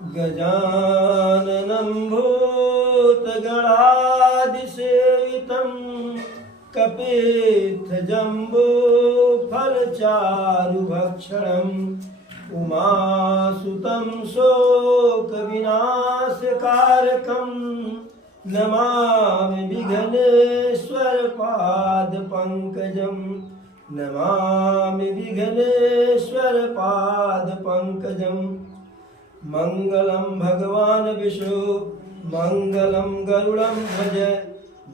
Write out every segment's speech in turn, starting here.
गजाननं भूतगणादिसेवितं कपित्थजम्बूफलचारुभक्षणम् उमासुतं शोकविनाशकारकं नमामि विघ्नेश्वरपादपङ्कजं नमामि विघ्नेश्वरपादपङ्कजं मङ्गलं भगवान् विष्णु मङ्गलं गरुडं ध्वज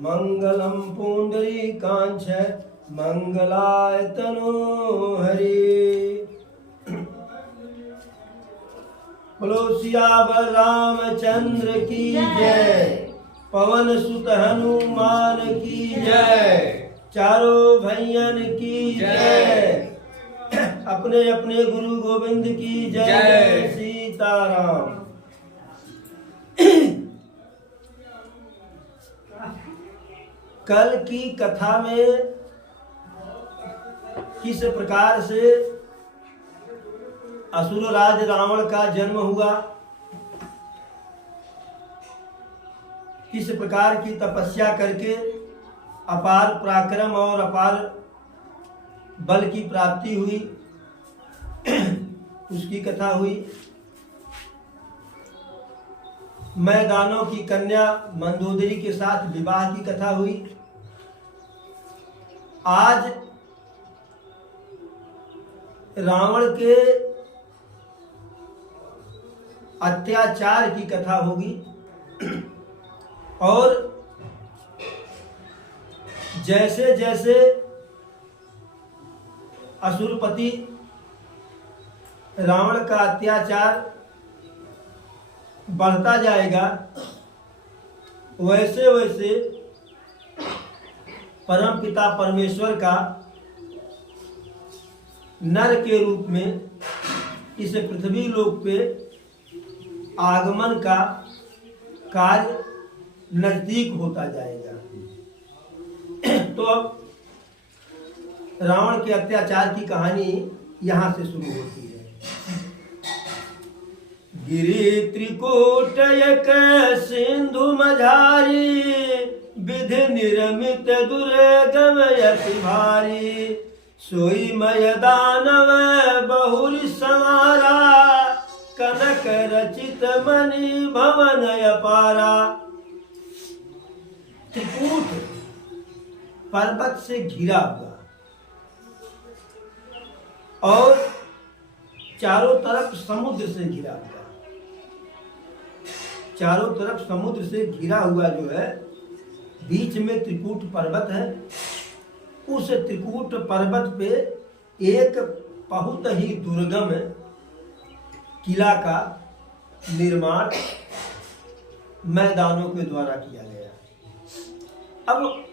मङ्गलं पुण्डरीकाक्ष मङ्गलाय तनोहरि। बोलो सियावर रामचंद्र की जय, पवन सुत हनुमान की जय, चारों भैयन की जय, अपने अपने गुरु गोविंद की जय। सीताराम। कल की कथा में किस प्रकार से असुरराज रावण का जन्म हुआ, किस प्रकार की तपस्या करके अपार पराक्रम और अपार बल की प्राप्ति हुई, उसकी कथा हुई। मैदानों की कन्या मंदोदरी के साथ विवाह की कथा हुई। आज रावण के अत्याचार की कथा होगी और जैसे जैसे असुरपति रावण का अत्याचार बढ़ता जाएगा, वैसे वैसे परमपिता परमेश्वर का नर के रूप में इस पृथ्वी लोक पे आगमन का कार्य नजदीक होता जाएगा। तो अब रावण के अत्याचार की कहानी यहाँ से शुरू होती है। गिरि त्रिकूटयक सिंधु मझारी विधि निर्मित दुर्गम यति भारी सोई मय दानव बहुरी समारा कनक रचित मणि भवन अपारा। त्रिकूट पर्वत से घिरा हुआ और चारों तरफ समुद्र से घिरा हुआ, चारों तरफ समुद्र से घिरा हुआ जो है, बीच में त्रिकूट पर्वत है। उस त्रिकूट पर्वत पे एक बहुत ही दुर्गम किला का निर्माण मैदानों के द्वारा किया गया। अब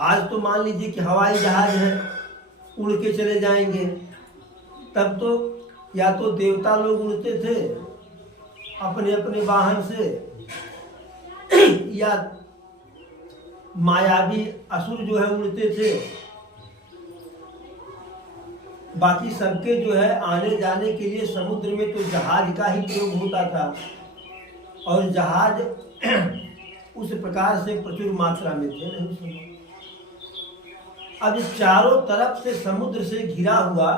आज तो मान लीजिए कि हवाई जहाज है, उड़ के चले जाएंगे, तब तो या तो देवता लोग उड़ते थे अपने अपने वाहन से, या मायावी असुर जो है उड़ते थे। बाकी सबके जो है आने जाने के लिए समुद्र में तो जहाज का ही प्रयोग होता था और जहाज उस प्रकार से प्रचुर मात्रा में थे नहीं। अब इस चारों तरफ से समुद्र से घिरा हुआ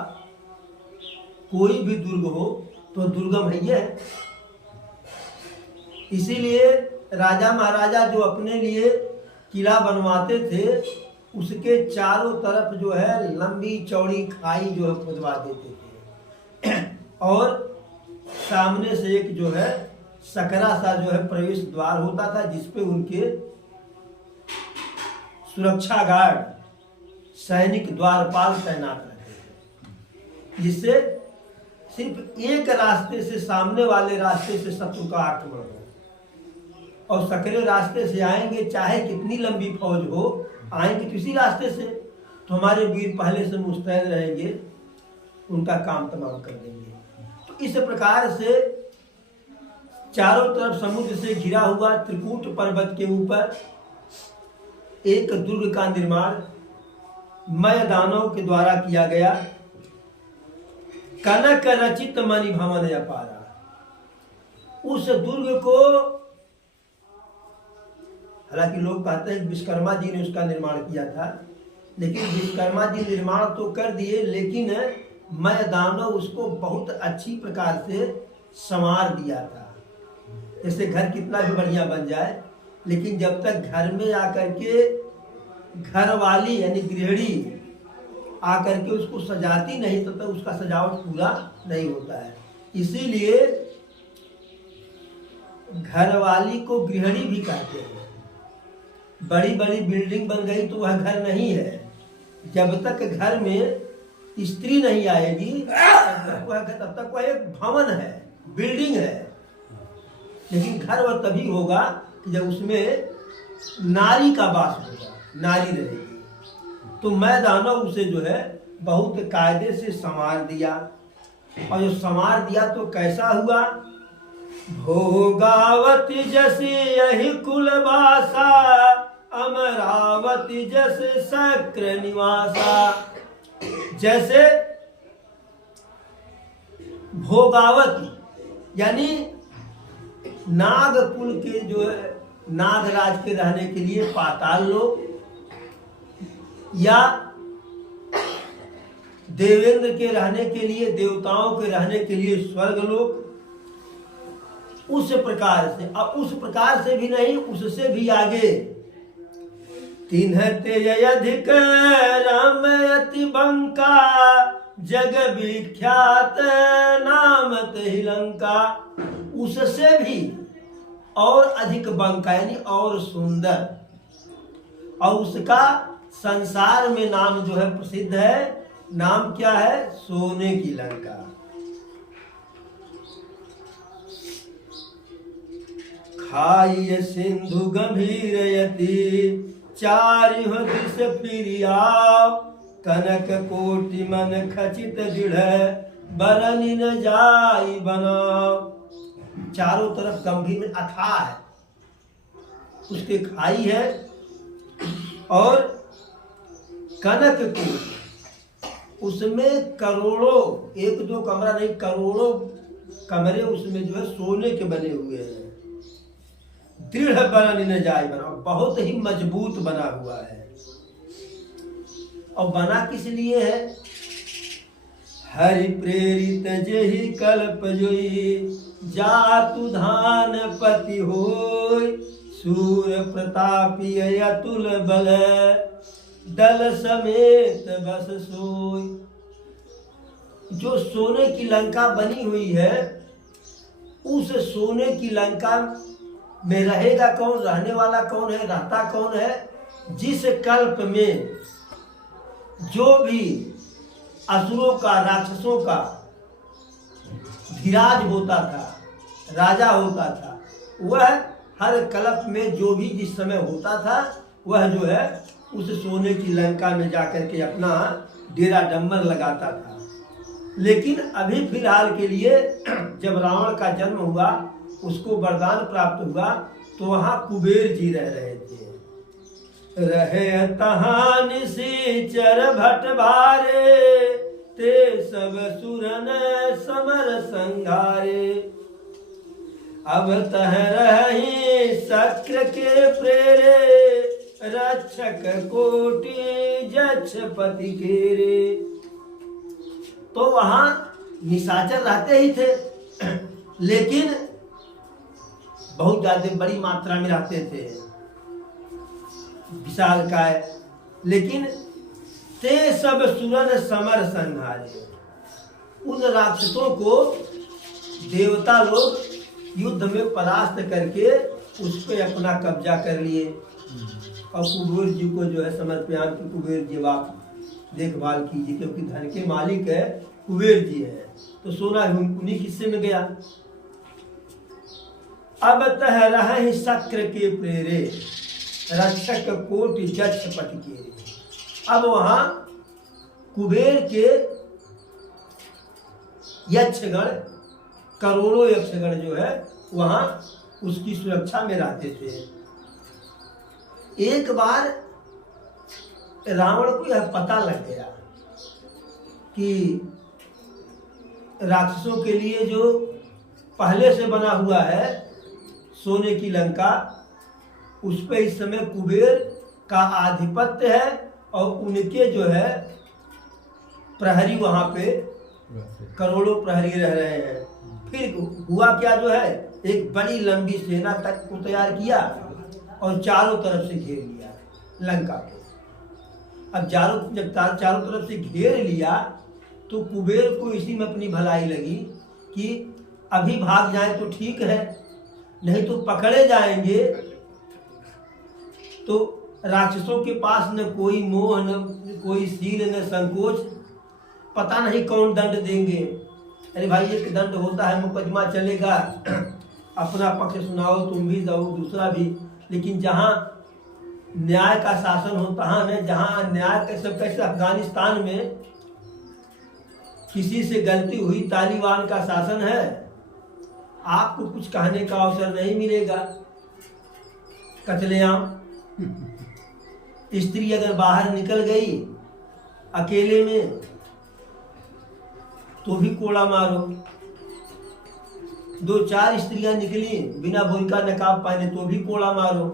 कोई भी दुर्ग हो तो दुर्गम है ये। इसीलिए राजा महाराजा जो अपने लिए किला बनवाते थे उसके चारों तरफ जो है लंबी चौड़ी खाई जो है खुदवा देते थे और सामने से एक जो है सकरा सा जो है प्रवेश द्वार होता था जिसपे उनके सुरक्षा गार्ड सैनिक द्वारपाल तैनात रहते थे, जिससे सिर्फ एक रास्ते से सामने वाले रास्ते से शत्रु का आक्रमण हो और सकरे रास्ते से आएंगे, चाहे कितनी लंबी फौज हो, आएंगे किसी रास्ते से तो हमारे वीर पहले से मुस्तैद रहेंगे, उनका काम तमाम कर देंगे। तो इस प्रकार से चारों तरफ समुद्र से घिरा हुआ त्रिकूट पर्वत के ऊपर एक दुर्ग का निर्माण मय दानव के द्वारा किया गया। कनक रचित मणि भवन अपारा, उस दुर्ग को, हालांकि लोग कहते हैं विश्वकर्मा जी ने उसका निर्माण किया था, लेकिन विश्वकर्मा जी निर्माण तो कर दिए, लेकिन मैं दानव उसको बहुत अच्छी प्रकार से संवार दिया था। जैसे घर कितना भी बढ़िया बन जाए, लेकिन जब तक घर में आकर के घर वाली यानी गृहिणी आकर के उसको सजाती नहीं, तब तक उसका सजावट पूरा नहीं होता है। इसीलिए घर वाली को गृहिणी भी कहते हैं। बड़ी बड़ी बिल्डिंग बन गई तो वह घर नहीं है। जब तक घर में स्त्री नहीं आएगी तब तक वह एक भवन है, बिल्डिंग है। लेकिन घर वह तभी होगा कि जब उसमें नारी का वास होगा, नारी रहेगी। तो मैं दानव उसे जो है बहुत कायदे से संवार दिया, और जो संवार दिया तो कैसा हुआ, भोगावती जैसे यही कुलवासा, अमरावती जैसे शक्र निवासा। जैसे भोगावती यानी नाग कुल के जो है, नागराज के रहने के लिए पाताल लोक, या देवेंद्र के रहने के लिए, देवताओं के रहने के लिए स्वर्ग लोक, उस प्रकार से। अब उस प्रकार से भी नहीं, उससे भी आगे, तिन्हते अधिक रमयति बंका, जग विख्यात नाम तहि लंका। उससे भी और अधिक बंका यानी और सुंदर, और उसका संसार में नाम जो है प्रसिद्ध है। नाम क्या है, सोने की लंका। खाइय सिंधु गंभीर यति, चारिह दिस फिरिया, कनक कोटि मन खचित दृढ़, बरनि न जाई बनाओ। चारों तरफ गंभीर में अथाह है, उसके खाई है, और कनक कोटि, उसमें करोड़ों, एक दो कमरा नहीं, करोड़ों कमरे उसमें जो है सोने के बने हुए हैं। दृढ़ बरनि न जाई बनाओ, बहुत ही मजबूत बना हुआ है। और बना किस लिए है, हरि प्रेरित जेहि कल्प जोई, जातु धान पति होय, सूर प्रतापी अतुल बल, दल समेत बस सोई। जो सोने की लंका बनी हुई है, उस सोने की लंका में रहेगा कौन, रहने वाला कौन है, रहता कौन है, जिस कल्प में जो भी असुरों का, राक्षसों का धीराज होता था, राजा होता था, वह हर कल्प में जो भी जिस समय होता था, वह जो है उस सोने की लंका में जाकर के अपना डेरा डंबर लगाता था। लेकिन अभी फिलहाल के लिए जब रावण का जन्म हुआ, उसको वरदान प्राप्त हुआ, तो वहां कुबेर जी रह रहे थे। रहे तहां निशिचर भट भारे, ते सब सुरन समर संघारे। अब तह रही शक्र के प्रेरे, रक्षक कोटि जक्ष पति केरे। तो वहां निशाचर रहते ही थे, लेकिन बहुत ज्यादा बड़ी मात्रा में रहते थे, विशालकाय। लेकिन ते सब सुरन समर संहारे, उन राक्षसों को देवता लोग युद्ध में परास्त करके उस पर अपना कब्जा कर लिए। और कुबेर जी को जो है समर्पयान की, कुबेर जी आप देखभाल कीजिए, क्योंकि धन के मालिक है कुबेर जी है, तो सोना उन्हीं हिस्से में गया। अब तह रहे शक्र के प्रेरे, रक्षक कोटि जक्ष पति केरे। अब वहां कुबेर के यक्षगण, करोड़ों यक्षगण जो है वहां उसकी सुरक्षा में रहते थे। एक बार रावण को यह पता लग गया कि राक्षसों के लिए जो पहले से बना हुआ है सोने की लंका, उस पे इस समय कुबेर का आधिपत्य है और उनके जो है प्रहरी वहां पे करोड़ों प्रहरी रह रहे हैं। फिर हुआ क्या जो है, एक बड़ी लंबी सेना तक को तैयार किया और चारों तरफ से घेर लिया लंका को। अब जब चारों तरफ से घेर लिया तो कुबेर को इसी में अपनी भलाई लगी कि अभी भाग जाए तो ठीक है, नहीं तो पकड़े जाएंगे तो राक्षसों के पास न कोई मोह, न कोई सील, न संकोच, पता नहीं कौन दंड देंगे। अरे भाई एक दंड होता है, मुकदमा चलेगा, अपना पक्ष सुनाओ, तुम भी दो, दूसरा भी, लेकिन जहाँ न्याय का शासन हो तहाँ न, जहाँ न्याय का सब कैसे अफगानिस्तान में किसी से गलती हुई, तालिबान का शासन है, आपको कुछ कहने का अवसर नहीं मिलेगा। कत्लेआम, स्त्री अगर बाहर निकल गई अकेले में तो भी कोड़ा मारो, 2-4 स्त्रियां निकली बिना बुर्का नकाब पहने तो भी कोड़ा मारो।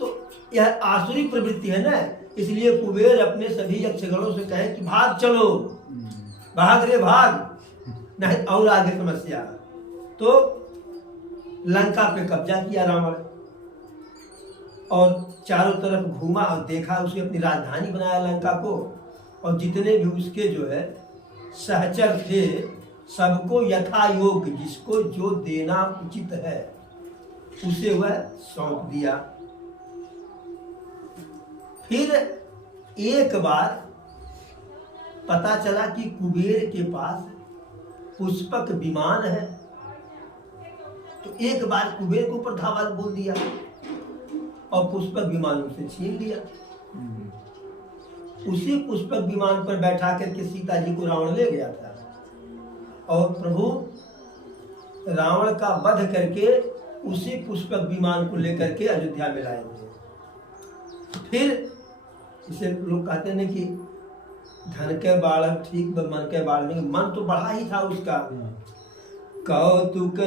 तो यह आसुरी प्रवृत्ति है ना, इसलिए कुबेर अपने सभी यक्षगणों से कहे कि भाग चलो, भाग रे भाग, नहीं और आगे समस्या। तो लंका पे कब्जा किया रावण और चारों तरफ घूमा और देखा, उसने अपनी राजधानी बनाया लंका को, और जितने भी उसके जो है सहचर थे सबको यथा योग्य, जिसको जो देना उचित है उसे वह सौंप दिया। फिर एक बार पता चला कि कुबेर के पास पुष्पक विमान है, तो एक बार कुबेर के ऊपर धावा बोल दिया और पुष्पक विमान उसे छीन लिया। उसी पुष्पक विमान पर बैठा करके सीता जी को रावण ले गया था और प्रभु रावण का वध करके उसी पुष्पक विमान को लेकर के अयोध्या में लाए थे। फिर इसे लोग कहते हैं कि धन के बालक ठीक मन के बालक, मन तो बढ़ा ही था उसका। कौतुक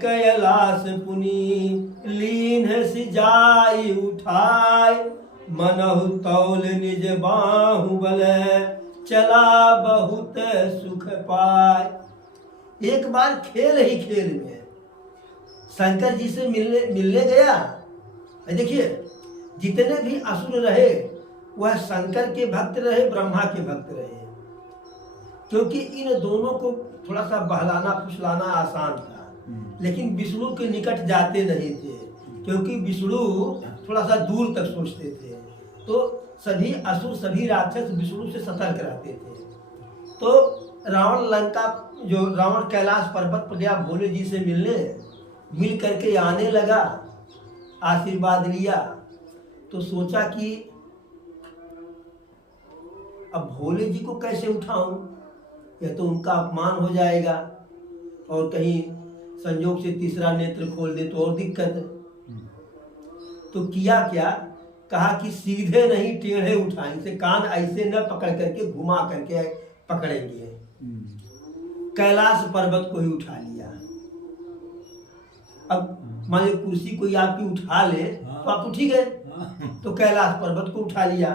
कैलाश पुनी लीन सिजाई उठाए, मनहु तौल निज बाहुबल चला बहुत सुख पाए। एक बार खेल ही खेल में शंकर जी से मिलने गया। देखिए जितने भी असुर रहे वह शंकर के भक्त रहे, ब्रह्मा के भक्त रहे, क्योंकि इन दोनों को थोड़ा सा बहलाना फुसलाना आसान था, लेकिन विष्णु के निकट जाते नहीं थे, क्योंकि विष्णु थोड़ा सा दूर तक सोचते थे। तो सभी असुर, सभी राक्षस विष्णु से सतर्क रहते थे। तो रावण कैलाश पर्वत पर गया भोले जी से मिलने, मिल करके आने लगा, आशीर्वाद लिया। तो सोचा कि अब भोले जी को कैसे उठाऊं, यह तो उनका अपमान हो जाएगा, और कहीं संयोग से तीसरा नेत्र खोल दे तो और दिक्कत। तो किया क्या, कहा कि सीधे नहीं टेढ़े उठाएं, से कान ऐसे न पकड़ करके घुमा करके पकड़ेंगे। कैलाश पर्वत को ही उठा लिया। अब मान लो कुर्सी कोई आपकी उठा ले तो आप उठी गए, तो कैलाश पर्वत को उठा लिया।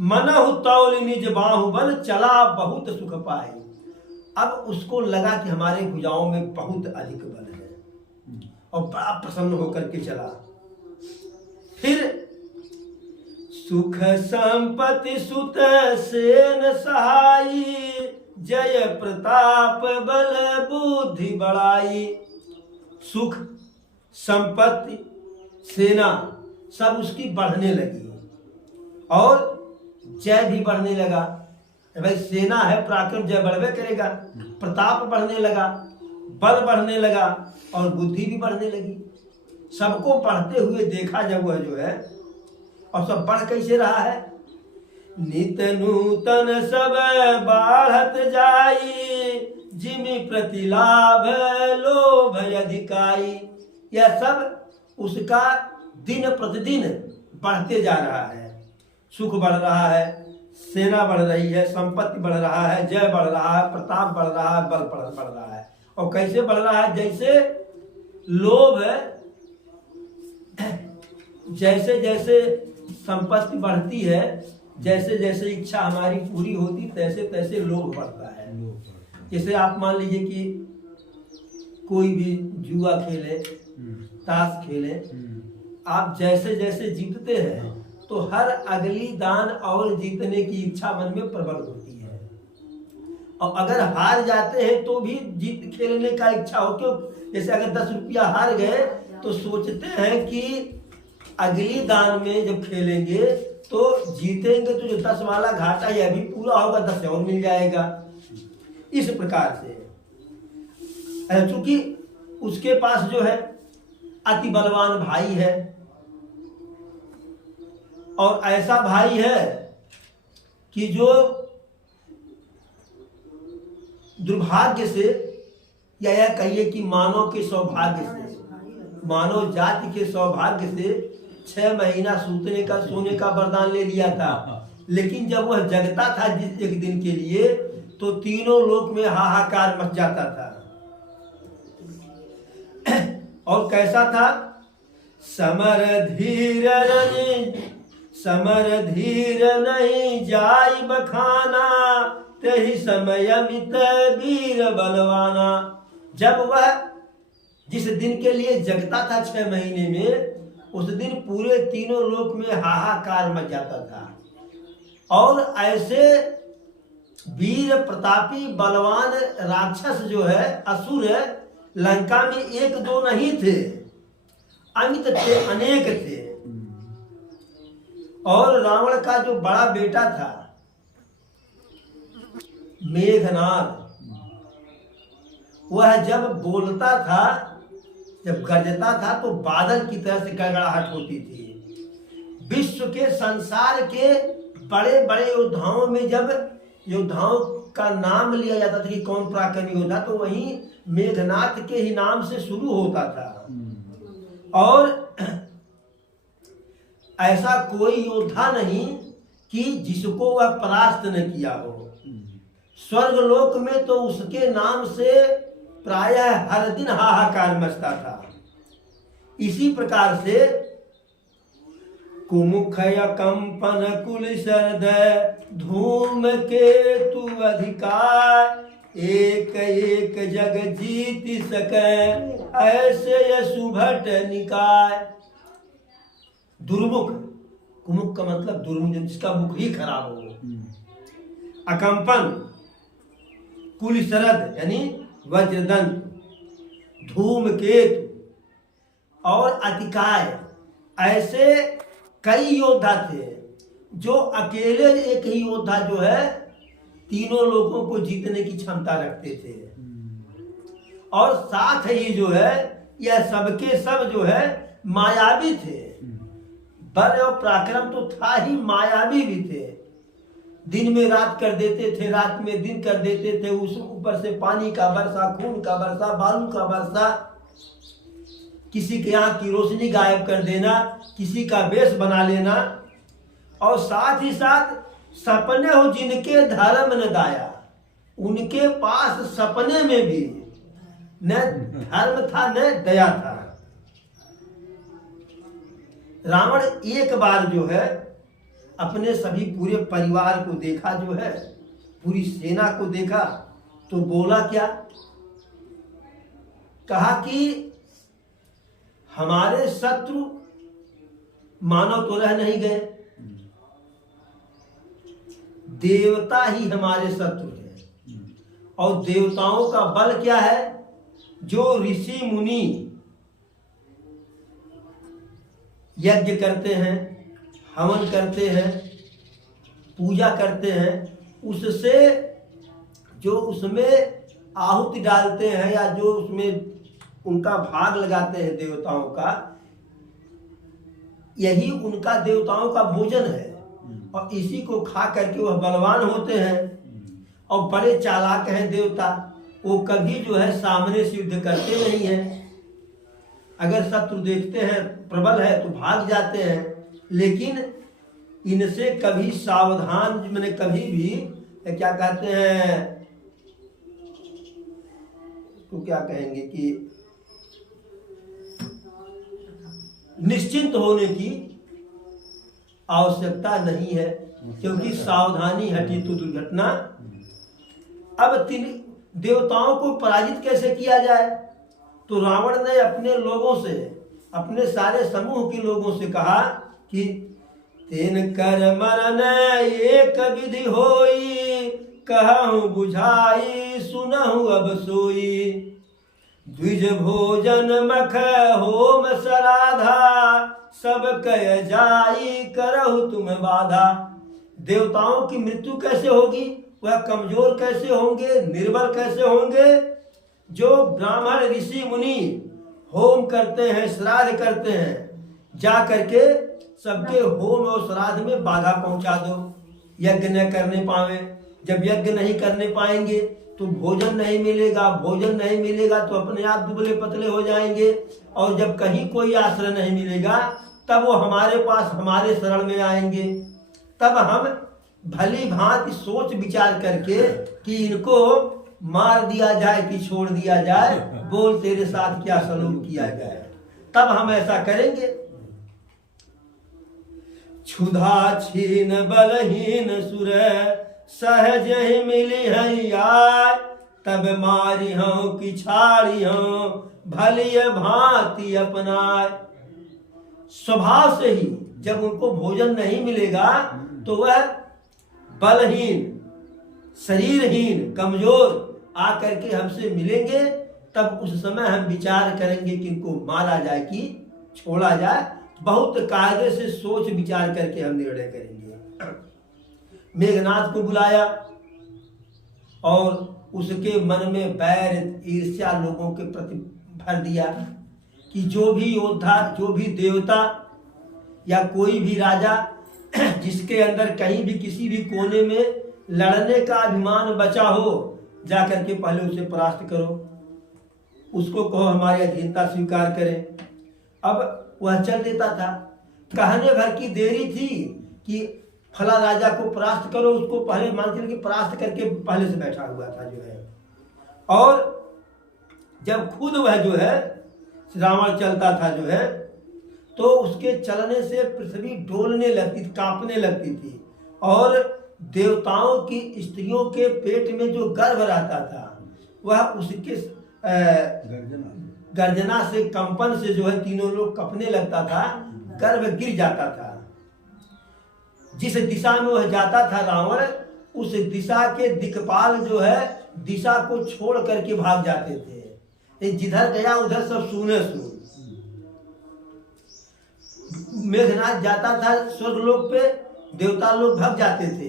मनहु तौल निज बाहुबल चला बहुत सुख पाए। अब उसको लगा कि हमारे भुजाओं में बहुत अधिक बल है और बड़ा प्रसन्न होकर के चला। फिर सुख संपत्ति सुत सेन सहाई, जय प्रताप बल बुद्धि बढ़ाई। सुख संपत्ति सेना सब उसकी बढ़ने लगी और जय भी बढ़ने लगा। भाई सेना है, पराक्रम जय बढ़वे करेगा, प्रताप बढ़ने लगा, बल बढ़ने लगा और बुद्धि भी बढ़ने लगी। सबको बढ़ते हुए देखा जब वह जो है, और सब बढ़ कैसे रहा है, नित नूतन सब बाढ़त जाई, जिमि प्रतिलाभ लोभ अधिकाई। यह सब उसका दिन प्रतिदिन बढ़ते जा रहा है। सुख बढ़ रहा है, सेना बढ़ रही है, संपत्ति बढ़ रहा है, जय बढ़ रहा है, प्रताप बढ़ रहा है, बल बढ़ रहा है, और कैसे बढ़ रहा है? जैसे लोभ, जैसे जैसे संपत्ति बढ़ती है, जैसे जैसे इच्छा हमारी पूरी होती, तैसे तैसे लोभ बढ़ता है। जैसे आप मान लीजिए कि कोई भी जुआ खेले, ताश खेले, आप जैसे जैसे जीतते हैं तो हर अगली दान और जीतने की इच्छा मन में प्रबल होती है, और अगर हार जाते हैं तो भी जीत खेलने का इच्छा हो। क्यों? जैसे अगर 10 रुपया हार गए तो सोचते हैं कि अगली दान में जब खेलेंगे तो जीतेंगे तो जो 10 वाला घाटा यह भी पूरा होगा, 10 और मिल जाएगा। इस प्रकार से चूंकि उसके पास जो है अति बलवान भाई है, और ऐसा भाई है कि जो दुर्भाग्य से, या यह कहिए कि मानव के सौभाग्य से, मानव जाति के सौभाग्य से 6 महीना सोने का वरदान ले लिया था। लेकिन जब वह जगता था जिस एक दिन के लिए, तो तीनों लोक में हाहाकार मच जाता था। और कैसा था? समर धीर नहीं जाई बखाना, तेहि समय मित वीर बलवाना। जब वह जिस दिन के लिए जगता था 6 महीने में, उस दिन पूरे तीनों लोक में हाहाकार मच जाता था। और ऐसे वीर प्रतापी बलवान राक्षस जो है, असुर है, लंका में 1-2 नहीं थे, अमित थे, अनेक थे। और रावण का जो बड़ा बेटा था मेघनाद, वह जब बोलता था, जब गरजता था तो बादल की तरह से गड़गड़ाहट होती थी। विश्व के, संसार के बड़े बड़े योद्धाओं में जब योद्धाओं का नाम लिया जाता था कि कौन पराक्रमी योद्धा, तो वहीं मेघनाद के ही नाम से शुरू होता था। और ऐसा कोई योद्धा नहीं कि जिसको वह परास्त न किया हो। स्वर्गलोक में तो उसके नाम से प्रायः हर दिन हाहाकार मचता था। इसी प्रकार से कुमुखय कंपन कुल शरद धूम के तु अधिकार, एक एक जग जीत सके ऐसे सुभट निकाय। दुर्मुख, कुमुख का मतलब दुर्मुख, जिसका मुख ही खराब हो। अकंपन, कुल शरद यानी वज्रदंत, धूमकेतु और अतिकाय, ऐसे कई योद्धा थे जो अकेले एक ही योद्धा जो है तीनों लोगों को जीतने की क्षमता रखते थे। और साथ ही जो है यह सबके सब जो है मायावी थे। बल और पराक्रम तो था ही, मायावी भी थे। दिन में रात कर देते थे, रात में दिन कर देते थे। उस ऊपर से पानी का वर्षा, खून का वर्षा, बालू का वर्षा, किसी के आंख की रोशनी गायब कर देना, किसी का वेश बना लेना। और साथ ही साथ सपने हो जिनके धर्म न दाया, उनके पास सपने में भी न धर्म था न दया था। रावण एक बार जो है अपने सभी पूरे परिवार को देखा, जो है पूरी सेना को देखा, तो बोला क्या? कहा कि हमारे शत्रु मानव तो रह नहीं गए, देवता ही हमारे शत्रु हैं। और देवताओं का बल क्या है? जो ऋषि मुनि यज्ञ करते हैं, हवन करते हैं, पूजा करते हैं, उससे जो उसमें आहुति डालते हैं या जो उसमें उनका भाग लगाते हैं देवताओं का, यही उनका देवताओं का भोजन है। और इसी को खा करके वह बलवान होते हैं। और बड़े चालाक हैं देवता, वो कभी जो है सामने से युद्ध करते नहीं हैं। अगर शत्रु देखते हैं प्रबल है तो भाग जाते हैं, लेकिन इनसे कभी सावधान, मैंने कभी भी क्या कहते हैं, उसको क्या कहेंगे कि निश्चिंत होने की आवश्यकता नहीं है, क्योंकि सावधानी हटी तो दुर्घटना। अब तीन देवताओं को पराजित कैसे किया जाए? तो रावण ने अपने लोगों से, अपने सारे समूह के लोगों से कहा कि तेन कर मरन एक विधि होई, कहूँ बुझाई सुनहु अब सोई, द्विज भोजन मख होम सराधा, सब कह जाई करहु तुम बाधा। देवताओं की मृत्यु कैसे होगी? वह कमजोर कैसे होंगे, निर्बल कैसे होंगे? जो ब्राह्मण ऋषि मुनि होम करते हैं, श्राद्ध करते हैं, जा करके सबके होम और श्राद्ध में बाधा पहुंचा दो, यज्ञ न करने पावे। जब यज्ञ नहीं करने पाएंगे तो भोजन नहीं मिलेगा, भोजन नहीं मिलेगा तो अपने आप दुबले पतले हो जाएंगे, और जब कहीं कोई आश्रय नहीं मिलेगा तब वो हमारे पास, हमारे शरण में आएंगे। तब हम भली भांति सोच विचार करके कि इनको मार दिया जाए कि छोड़ दिया जाए, बोल तेरे साथ क्या सलूक किया जाए, तब हम ऐसा करेंगे। क्षुधा छीन बलहीन सुर, सहज ही मिली है आय, तब मारी हूं कि छाड़ी हूं, भली भांति अपनाए। स्वभाव से ही जब उनको भोजन नहीं मिलेगा तो वह बलहीन, शरीरहीन, कमजोर आकर के हमसे मिलेंगे, तब उस समय हम विचार करेंगे कि इनको मारा जाए कि छोड़ा जाए। बहुत कायदे से सोच विचार करके हम निर्णय करेंगे। मेघनाथ को बुलाया और उसके मन में बैर, ईर्ष्या लोगों के प्रति भर दिया कि जो भी योद्धा, जो भी देवता या कोई भी राजा जिसके अंदर कहीं भी किसी भी कोने में लड़ने का अभिमान बचा हो, जाकर के पहले उसे परास्त करो, उसको कहो हमारी अधीनता स्वीकार करे। अब वह चल देता था, कहने भर की देरी थी कि फला राजा को परास्त करो, उसको पहले मान के परास्त करके पहले से बैठा हुआ था जो है। और जब खुद वह जो है रावण चलता था जो है, तो उसके चलने से पृथ्वी डोलने लगती थी, कांपने लगती थी, और देवताओं की स्त्रियों के पेट में जो गर्भ रहता था वह उसके गर्जना से, कंपन से जो है तीनों लोग कपने लगता था, गर्भ गिर जाता था। जिस दिशा में वह जाता था रावण, उस दिशा के दिक्पाल जो है दिशा को छोड़ करके भाग जाते थे। जिधर गया उधर सब सूने सून। मेघनाथ जाता था स्वर्गलोक पे, देवता लोग भाग जाते थे,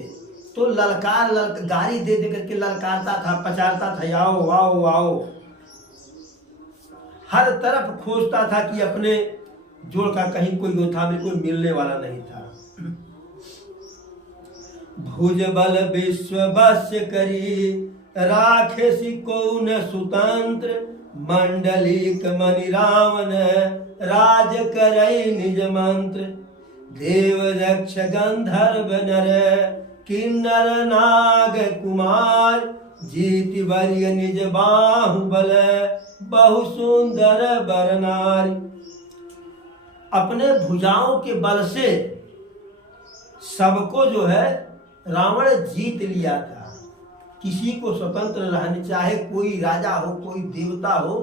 तो ललकार गाड़ी दे दे करके ललकारता था, पचारता था, आओ आओ आओ, हर तरफ खोजता था कि अपने जोड़ का कहीं कोई योद्धा में कोई मिलने वाला नहीं था। भुज बल विश्व वश्य करी, राखे सी कौन सुतंत्र, मंडलिक मणि रावण, राज करई निज मंत्र, देव रक्ष गंधर्व नर, किन्नर नाग कुमार, जीति वर्य निज बाहुबल, बहु सुंदर बर नारी। अपने भुजाओं के बल से सबको जो है रावण जीत लिया था। किसी को स्वतंत्र रहने, चाहे कोई राजा हो, कोई देवता हो,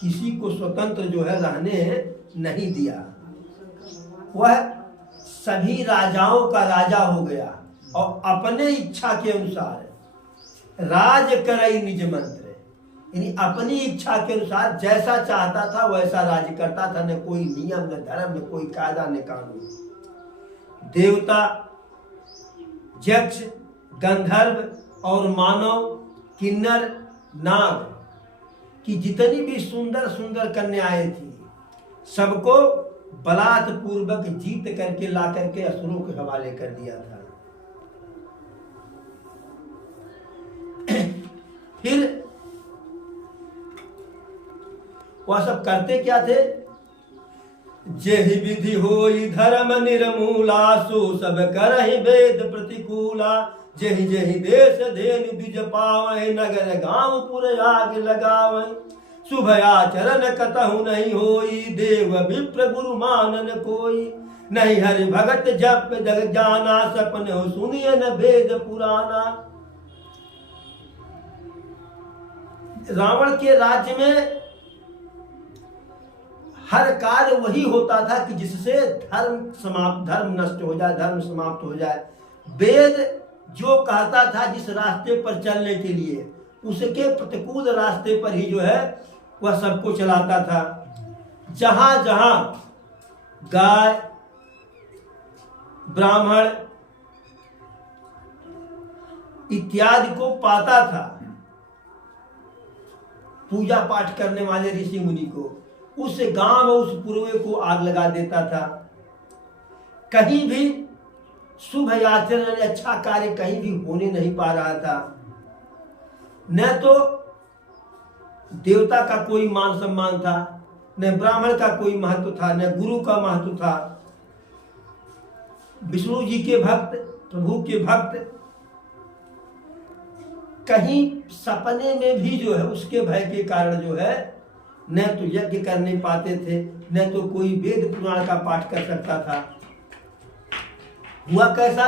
किसी को स्वतंत्र जो है रहने नहीं दिया। वह सभी राजाओं का राजा हो गया और अपने इच्छा के अनुसार राज करई निज मंत्र, यानी अपनी इच्छा के अनुसार जैसा चाहता था वैसा राज करता था। न कोई नियम, न धर्म, न कोई कायदा, न कानून। देवता, यक्ष, गंधर्व और मानव, किन्नर, नाग की जितनी भी सुंदर सुंदर कन्याएं थी, सबको बलात् पूर्वक जीत करके ला करके असुरों के हवाले कर दिया था। फिर वह सब करते क्या थे? जेहि विधि होई धर्म निर्मूला, सो सब करहि वेद प्रतिकूला, जेहि जेहि देश धेनु द्विज पावै, नगर गांव पुर आग लगावै। शुभ आचरण कतहु नहीं होई, देव विप्र गुरु मानन कोई। नहीं हरि भगत जप जग जाना, सपन हो सुनिए न वेद पुराना। रावण के राज्य में हर कार्य वही होता था कि जिससे धर्म नष्ट हो जाए, धर्म समाप्त हो जाए। वेद जो कहता था जिस रास्ते पर चलने के लिए, उसके प्रतिकूल रास्ते पर ही जो है वह सबको चलाता था। जहां जहां गाय, ब्राह्मण इत्यादि को पाता था, पूजा पाठ करने वाले ऋषि मुनि को, उस गांव उस पुरवे को आग लगा देता था। कहीं भी शुभ आचरण अच्छा कार्य कहीं भी होने नहीं पा रहा था। न तो देवता का कोई मान सम्मान था, न ब्राह्मण का कोई महत्व था, न गुरु का महत्व था। विष्णु जी के भक्त, प्रभु के भक्त कहीं सपने में भी जो है उसके भय के कारण जो है न तो यज्ञ करने पाते थे, न तो कोई वेद पुराण का पाठ कर सकता था। हुआ कैसा?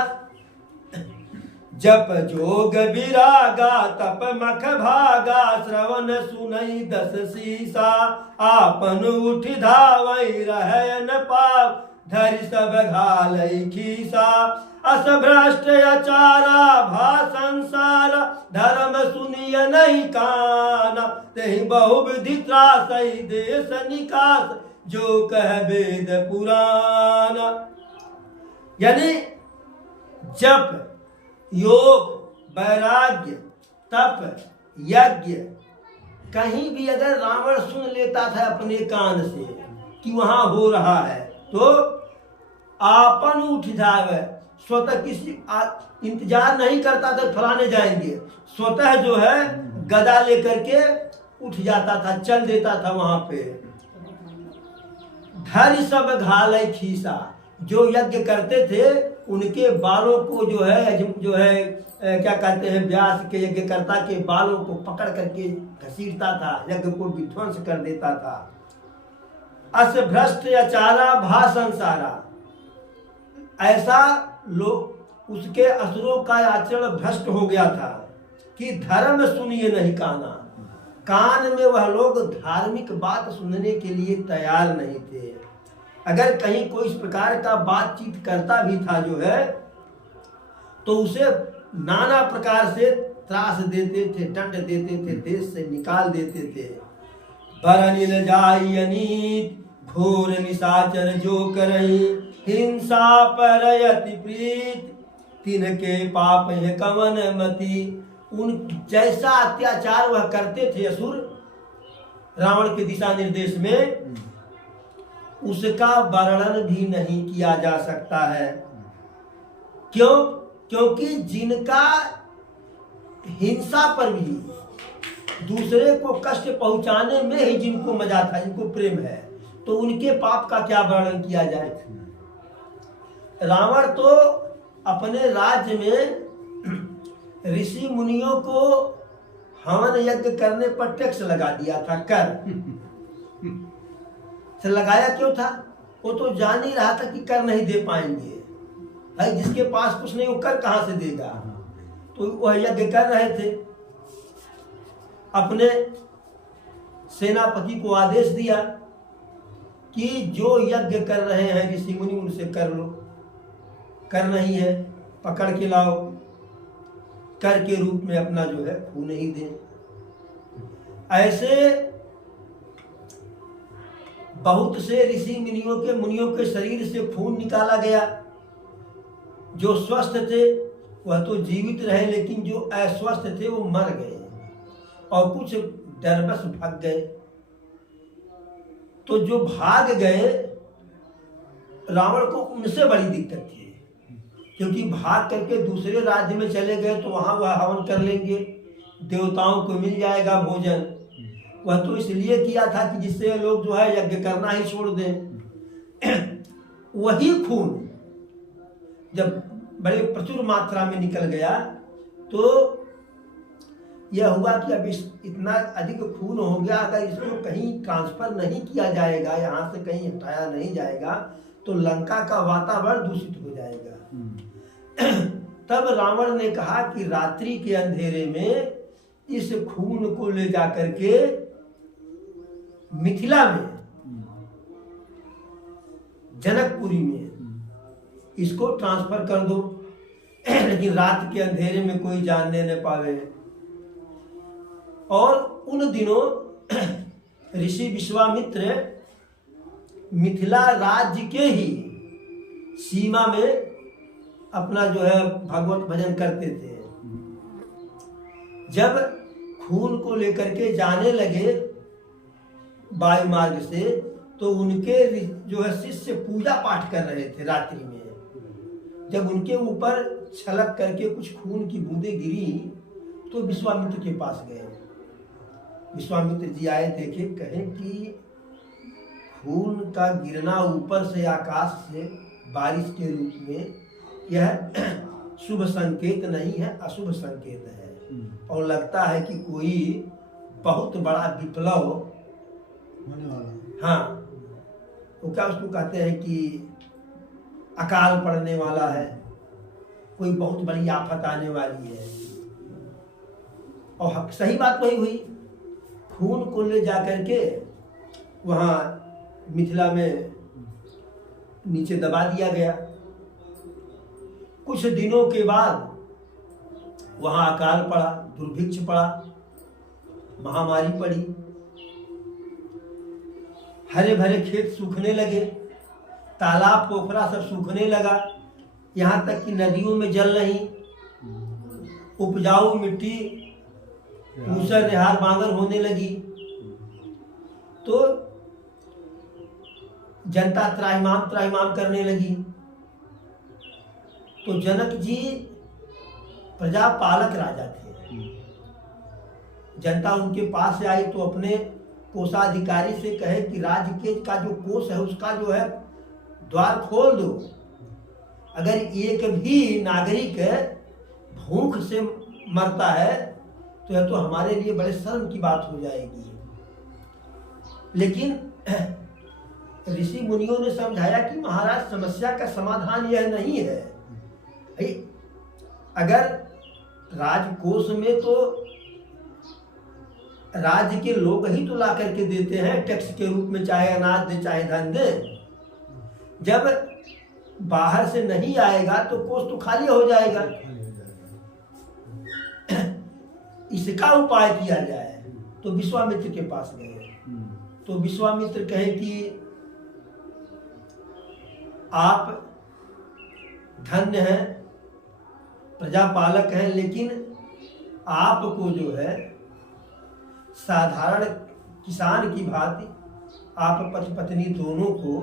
जप जोग विरागा, तप मख भागा, श्रवण सुनई दस सीसा, आपन उठ धावई रहय न पाव, धरि सब घालई खीसा। अस भ्रष्ट अचारा भा संसार, धर्म सुनिय नहीं काना, तेहि बहुविधि त्रासई देश निकास, जो कह वेद पुराण। यानी जप, योग, वैराग्य, तप, यज्ञ कहीं भी अगर रावण सुन लेता था अपने कान से कि वहां हो रहा है, तो आपन उठ जावे, स्वतः किसी इंतजार नहीं करता था फलाने जाएंगे, स्वतः जो है गदा लेकर के उठ जाता था, चल देता था वहां पे। धरि सब घालय खीसा, जो यज्ञ करते थे उनके बालों को जो है क्या कहते हैं, व्यास के यज्ञकर्ता के बालों को पकड़ करके घसीटता था, यज्ञ को विध्वंस कर देता था। अस भ्रष्ट अचारा भा संसारा, ऐसा लोग उसके असुरों का आचरण भ्रष्ट हो गया था कि धर्म सुनिए नहीं काना, कान में वह लोग धार्मिक बात सुनने के लिए तैयार नहीं थे। अगर कहीं कोई इस प्रकार का बातचीत करता भी था जो है, तो उसे नाना प्रकार से त्रास देते थे, दंड देते थे, देश से निकाल देते थे। बरनिल जाई अनीत, घोर निशाचर जो करई, हिंसा परयति प्रीत, तिनके पाप है कवन मति। उन जैसा अत्याचार वह करते थे असुर रावण के दिशा निर्देश में, उसका वर्णन भी नहीं किया जा सकता है। क्यों? क्योंकि जिनका हिंसा पर भी, दूसरे को कष्ट पहुंचाने में ही जिनको मजा था, जिनको प्रेम है, तो उनके पाप का क्या वर्णन किया जाए। रावण तो अपने राज्य में ऋषि मुनियों को हवन यज्ञ करने पर टैक्स लगा दिया था, कर से लगाया क्यों था? वो तो जान ही रहा था कि कर नहीं दे पाएंगे भाई, जिसके पास कुछ नहीं वो कर कहां से देगा। तो वह यज्ञ कर रहे थे, अपने सेनापति को आदेश दिया कि जो यज्ञ कर रहे हैं ऋषि मुनि उनसे कर लो, कर नहीं है पकड़ के लाओ, कर के रूप में अपना जो है खून ही दें। ऐसे बहुत से ऋषि मुनियों के शरीर से खून निकाला गया। जो स्वस्थ थे वह तो जीवित रहे, लेकिन जो अस्वस्थ थे वो मर गए और कुछ डरबस भाग गए। तो जो भाग गए, रावण को उनसे बड़ी दिक्कत थी, क्योंकि भाग करके दूसरे राज्य में चले गए तो वहां वह हवन कर लेंगे, देवताओं को मिल जाएगा भोजन। वह तो इसलिए किया था कि जिससे लोग जो है यज्ञ करना ही छोड़ दें। वही खून जब बड़े प्रचुर मात्रा में निकल गया तो यह हुआ कि अब इतना अधिक खून हो गया, अगर इसको कहीं ट्रांसफर नहीं किया जाएगा, यहाँ से कहीं हटाया नहीं जाएगा तो लंका का वातावरण दूषित हो जाएगा। तब रावण ने कहा कि रात्रि के अंधेरे में इस खून को ले जाकर के मिथिला में, जनकपुरी में इसको ट्रांसफर कर दो, लेकिन रात के अंधेरे में कोई जानने न पावे। और उन दिनों ऋषि विश्वामित्र मिथिला राज्य के ही सीमा में अपना जो है भगवत भजन करते थे। जब खून को लेकर के जाने लगे वायु मार्ग से, तो उनके जो है शिष्य पूजा पाठ कर रहे थे रात्रि में। जब उनके ऊपर छलक करके कुछ खून की बूंदें गिरी तो विश्वामित्र के पास गए। विश्वामित्र जी आए, देखे, कहे कि खून का गिरना ऊपर से आकाश से बारिश के रूप में, यह शुभ संकेत नहीं है, अशुभ संकेत है। और लगता है कि कोई बहुत बड़ा विप्लव होने वाला। हाँ, वो क्या उसको कहते हैं कि अकाल पड़ने वाला है, कोई बहुत बड़ी आफत आने वाली है। और सही बात वही हुई। खून को ले जाकर के वहाँ मिथिला में नीचे दबा दिया गया। कुछ दिनों के बाद वहाँ अकाल पड़ा, दुर्भिक्ष पड़ा, महामारी पड़ी, हरे भरे खेत सूखने लगे, तालाब पोखरा सब सूखने लगा, यहाँ तक कि नदियों में जल नहीं, उपजाऊ मिट्टी मूसर रिहार बांगर होने लगी। तो जनता त्राहिमाम करने लगी। तो जनक जी प्रजा पालक राजा थे। जनता उनके पास से आई तो अपने कोषाधिकारी से कहे कि राज्य के का जो कोष है उसका जो है द्वार खोल दो। अगर एक भी नागरिक भूख से मरता है तो यह तो हमारे लिए बड़े शर्म की बात हो जाएगी। लेकिन ऋषि मुनियों ने समझाया कि महाराज, समस्या का समाधान यह नहीं है। भाई, अगर राजकोष में तो राज्य के लोग ही तो ला करके देते हैं टैक्स के रूप में, चाहे अनाज दे चाहे धन दे। जब बाहर से नहीं आएगा तो कोष तो खाली हो जाएगा। इसका उपाय किया जाए। तो विश्वामित्र के पास गए। तो विश्वामित्र कहे कि आप धन्य हैं, प्रजापालक हैं, लेकिन आपको जो है साधारण किसान की भांति आप पति पत्नी दोनों को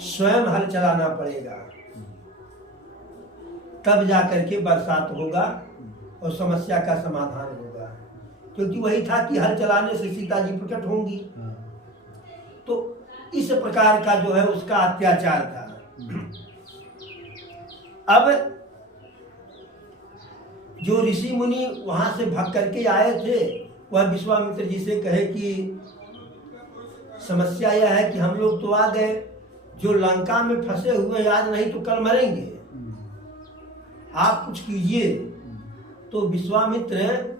स्वयं हल चलाना पड़ेगा, तब जाकर के बरसात होगा और समस्या का समाधान होगा। क्योंकि वही था कि हल चलाने से सीता जी प्रकट होंगी। तो इस प्रकार का जो है उसका अत्याचार था। अब जो ऋषि मुनि वहां से भाग करके आए थे, वह विश्वामित्र जी से कहे कि समस्या यह है कि हम लोग तो आ गए, जो लंका में फंसे हुए आज नहीं तो कल मरेंगे, आप कुछ कीजिए। तो विश्वामित्र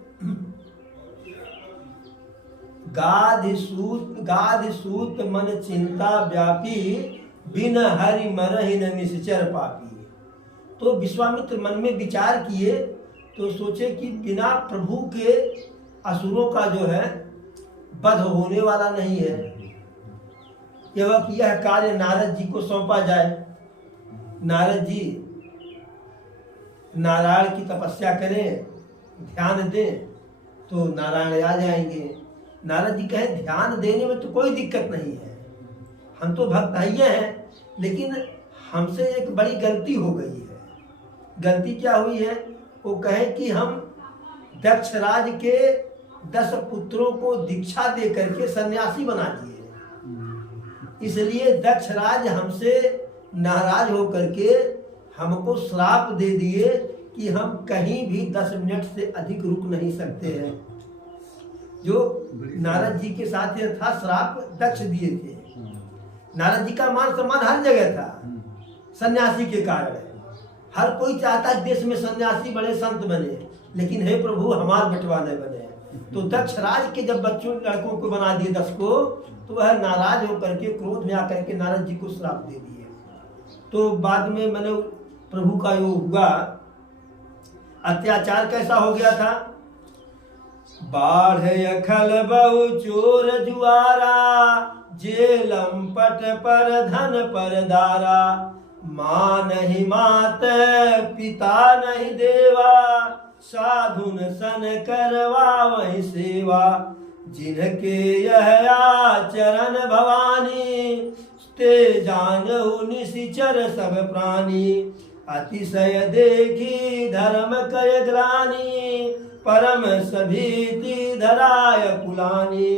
गाध सूत मन चिंता व्यापी, बिन हरि मरहि न निश्चर पापी। तो विश्वामित्र मन में विचार किए तो सोचे कि बिना प्रभु के असुरों का जो है वध होने वाला नहीं है। यह कार्य नारद जी को सौंपा जाए। नारद जी नारायण की तपस्या करें, ध्यान दें तो नारायण आ जाएंगे। नारद जी कहे ध्यान देने में तो कोई दिक्कत नहीं है, हम तो भक्त ही हैं, लेकिन हमसे एक बड़ी गलती हो गई है। गलती क्या हुई है? वो कहे कि हम दक्ष राज के 10 पुत्रों को दीक्षा दे करके सन्यासी बना दिए, इसलिए दक्ष राज हमसे नाराज होकर के हमको श्राप दे दिए कि हम कहीं भी 10 मिनट से अधिक रुक नहीं सकते हैं। जो नारद जी के साथ ये था, श्राप दक्ष दिए थे। नारद जी का मान सम्मान हर जगह था सन्यासी के कारण। हर कोई चाहता है देश में सन्यासी बने, संत बने, लेकिन हे प्रभु हमार बटवा न बने। तो दक्ष राज के जब बच्चों लड़कों को बना दिए 10 को, तो वह नाराज होकर के क्रोध में आकर के नारद जी को श्राप दे दिए। तो बाद में मैंने प्रभु का यो हुआ, अत्याचार कैसा हो गया था। बाढ़ अखल बहु चोर जुआरा, जेलम पट पर धन पर दारा। माँ नहीं मात पिता नहीं देवा, साधुन सन करवा वही सेवा। जिनके यह आचरण भवानी, ते जानहु निशिचर सब प्राणी। अतिशय देखी धर्म कय ग्लानि, परम सभीति धराय कुलानी।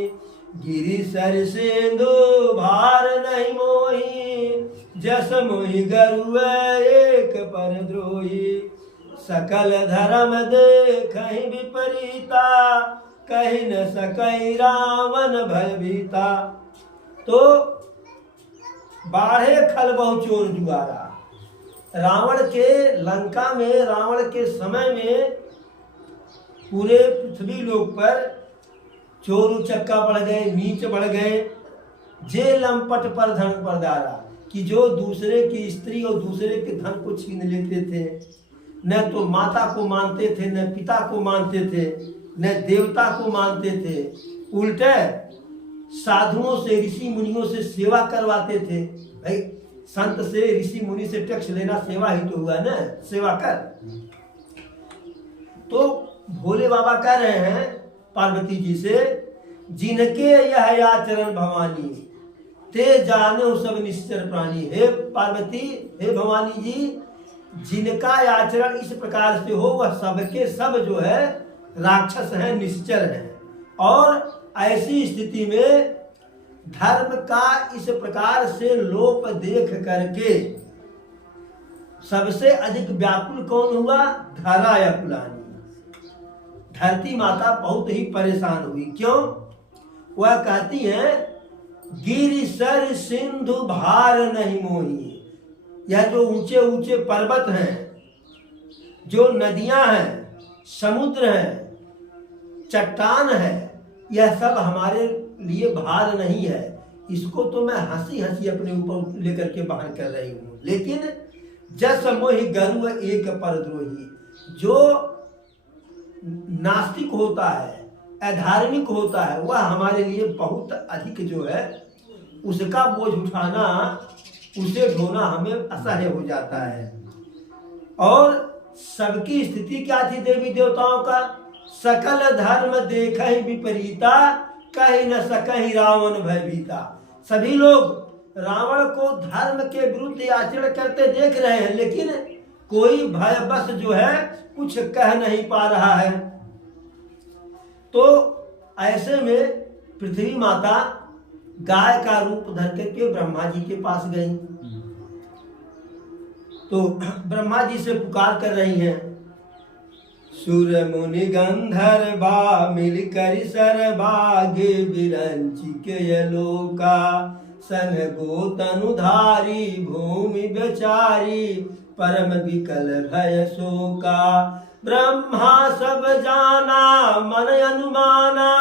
गिरि सर सिंधु भार नहीं मोही, जस मोहि गरुड़ एक पर द्रोही। सकल धर्म देखहि विपरीता, कहि न सकई रावण भयभीता। तो बाढ़े खल बहु चोर जुआरा। रावण के लंका में, रावण के समय में पूरे पृथ्वी लोक पर चोर उचक्का बढ़ गए, नीच बढ़ गए। जे लंपट पर धन पर दारा, कि जो दूसरे की स्त्री और दूसरे के धन को छीन लेते थे। न तो माता को मानते थे, न पिता को मानते थे, न देवता को मानते थे। उल्टे साधुओं से, ऋषि मुनियों से सेवा करवाते थे। भाई संत से, ऋषि मुनि से टैक्स लेना सेवा ही तो हुआ ना, सेवा कर। तो भोले बाबा कह रहे हैं पार्वती जी से, जिनके यह आचरण भवानी, ते जाने सब निश्चर प्राणी। हे पार्वती, हे भवानी जी, जिनका आचरण इस प्रकार से हो, वह सबके सब जो है राक्षस हैं, निश्चर हैं। और ऐसी स्थिति में धर्म का इस प्रकार से लोप देख करके सबसे अधिक व्याकुल कौन हुआ? धरा या कुलानी। धरती माता बहुत ही परेशान हुई। क्यों? वह कहती है, गिरि सर सिंधु भार नहीं मोही। यह जो ऊंचे ऊंचे पर्वत हैं, जो नदियां हैं, समुद्र हैं, चट्टान है, यह सब हमारे लिए भार नहीं है। इसको तो मैं हंसी हंसी अपने ऊपर लेकर के बाहर कर रही हूँ। लेकिन जस मोहि गरुड़ एक परद्रोही, जो नास्तिक होता है, अधार्मिक होता है, वह हमारे लिए बहुत अधिक जो है, उसका बोझ उठाना, उसे ढोना हमें असह्य हो जाता है। और सबकी स्थिति क्या थी देवी देवताओं का? सकल धर्म देखहि विपरीता, कहि न सकहि रावण भयभीता। सभी लोग रावण को धर्म के विरुद्ध आचरण करते देख रहे हैं, लेकिन कोई भयवश जो है कुछ कह नहीं पा रहा है। तो ऐसे में पृथ्वी माता गाय का रूप धर करके ब्रह्मा जी के पास गई। तो ब्रह्मा जी से पुकार कर रही हैं, सुर मुनि गंधर्वा मिल कर सरभागे विरंची के लोका। सन गो तनुधारी भूमि बेचारी, परम विकल भय शोका। ब्रह्मा सब जाना मन अनुमाना,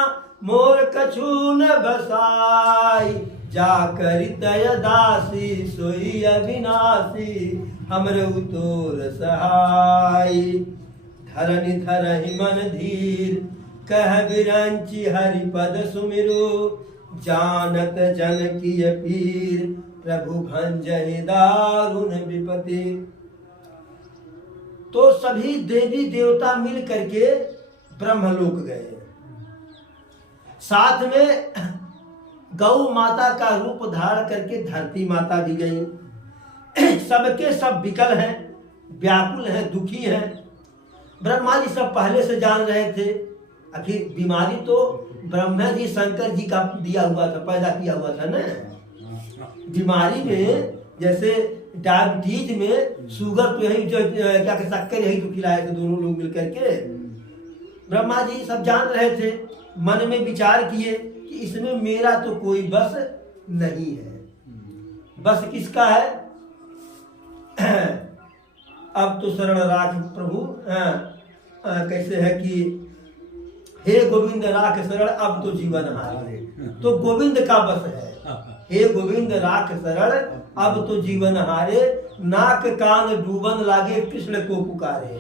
मोर कछु न बसाई। जाकर तय दासी सोई अविनाशी, हमरे उतोर सहाय। धरनि धरहि मन धीर, कह बिरंची हरिपद सुमिरो। जानत जन की पीर, प्रभु भंजहि दारुण विपति। तो सभी देवी देवता मिल करके ब्रह्मलोक गए। साथ में गौ माता का रूप धारण करके धरती माता भी गई। सबके सब विकल हैं, व्याकुल हैं, दुखी हैं। ब्रह्मा जी सब पहले से जान रहे थे। आखिर बीमारी तो ब्रह्मा जी शंकर जी का दिया हुआ था, पैदा किया हुआ था ना। बीमारी में जैसे डायबिटीज में शुगर तो यही जो क्या कहते शक्कर यही तो खिलाए थे दोनों लोग मिलकर के। ब्रह्मा जी सब जान रहे थे, मन में विचार किए कि इसमें मेरा तो कोई बस नहीं है। बस किसका है? अब तो शरण राख प्रभु। कैसे है कि हे गोविंद राख शरण अब तो जीवन हारे। तो गोविंद का बस है, हे गोविंद राख शरण अब तो जीवन हारे, नाक कान डूबन लागे कृष्ण को पुकारे।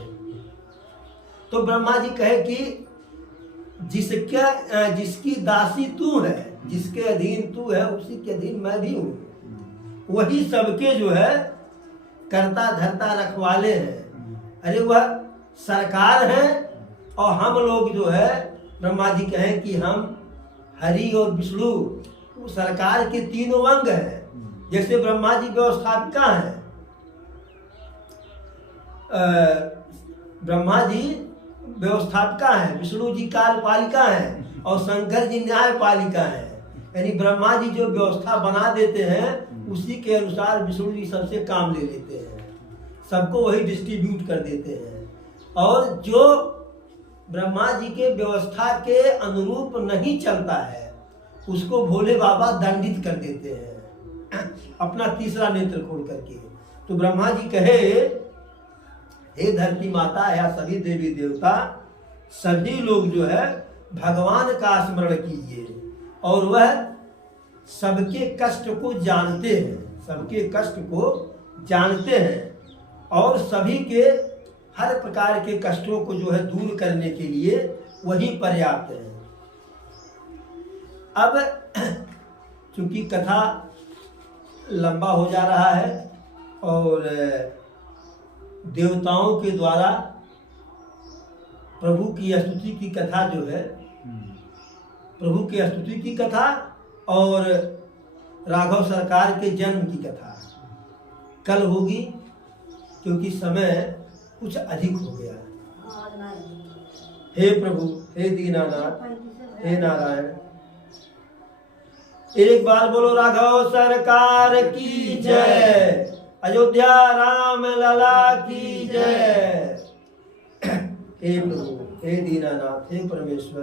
तो ब्रह्मा जी कहे कि जिसकी दासी तू है, जिसके अधीन तू है, उसी के अधीन मैं भी हूँ। वही सबके जो है करता धरता रखवाले हैं। अरे वह सरकार है और हम लोग जो है ब्रह्मा जी कहें कि हम हरि और विष्णु सरकार के तीनों अंग हैं। जैसे ब्रह्मा जी व्यवस्थापिका हैं, ब्रह्मा जी व्यवस्थापिका हैं, विष्णु जी कार्यपालिका हैं और शंकर जी न्यायपालिका हैं। यानी ब्रह्मा जी जो व्यवस्था बना देते हैं उसी के अनुसार विष्णु जी सबसे काम ले लेते हैं, सबको वही डिस्ट्रीब्यूट कर देते हैं। और जो ब्रह्मा जी के व्यवस्था के अनुरूप नहीं चलता है उसको भोले बाबा दंडित कर देते हैं अपना तीसरा नेत्र खोल करके। तो ब्रह्मा जी कहे, हे धरती माता या सभी देवी देवता, सभी लोग जो है भगवान का स्मरण कीजिए और वह सबके कष्ट को जानते हैं, सबके कष्ट को जानते हैं और सभी के हर प्रकार के कष्टों को जो है दूर करने के लिए वही पर्याप्त है। अब चूंकि कथा लंबा हो जा रहा है और देवताओं के द्वारा प्रभु की स्तुति की कथा जो है, प्रभु की स्तुति की कथा और राघव सरकार के जन्म की कथा कल होगी, क्योंकि समय कुछ अधिक हो गया। हे प्रभु, हे दीनानाथ, हे नारायण। एक बार बोलो राघव सरकार की जय, अयोध्या राम लला की जय। हे प्रभु, हे दीनानाथ, हे परमेश्वर,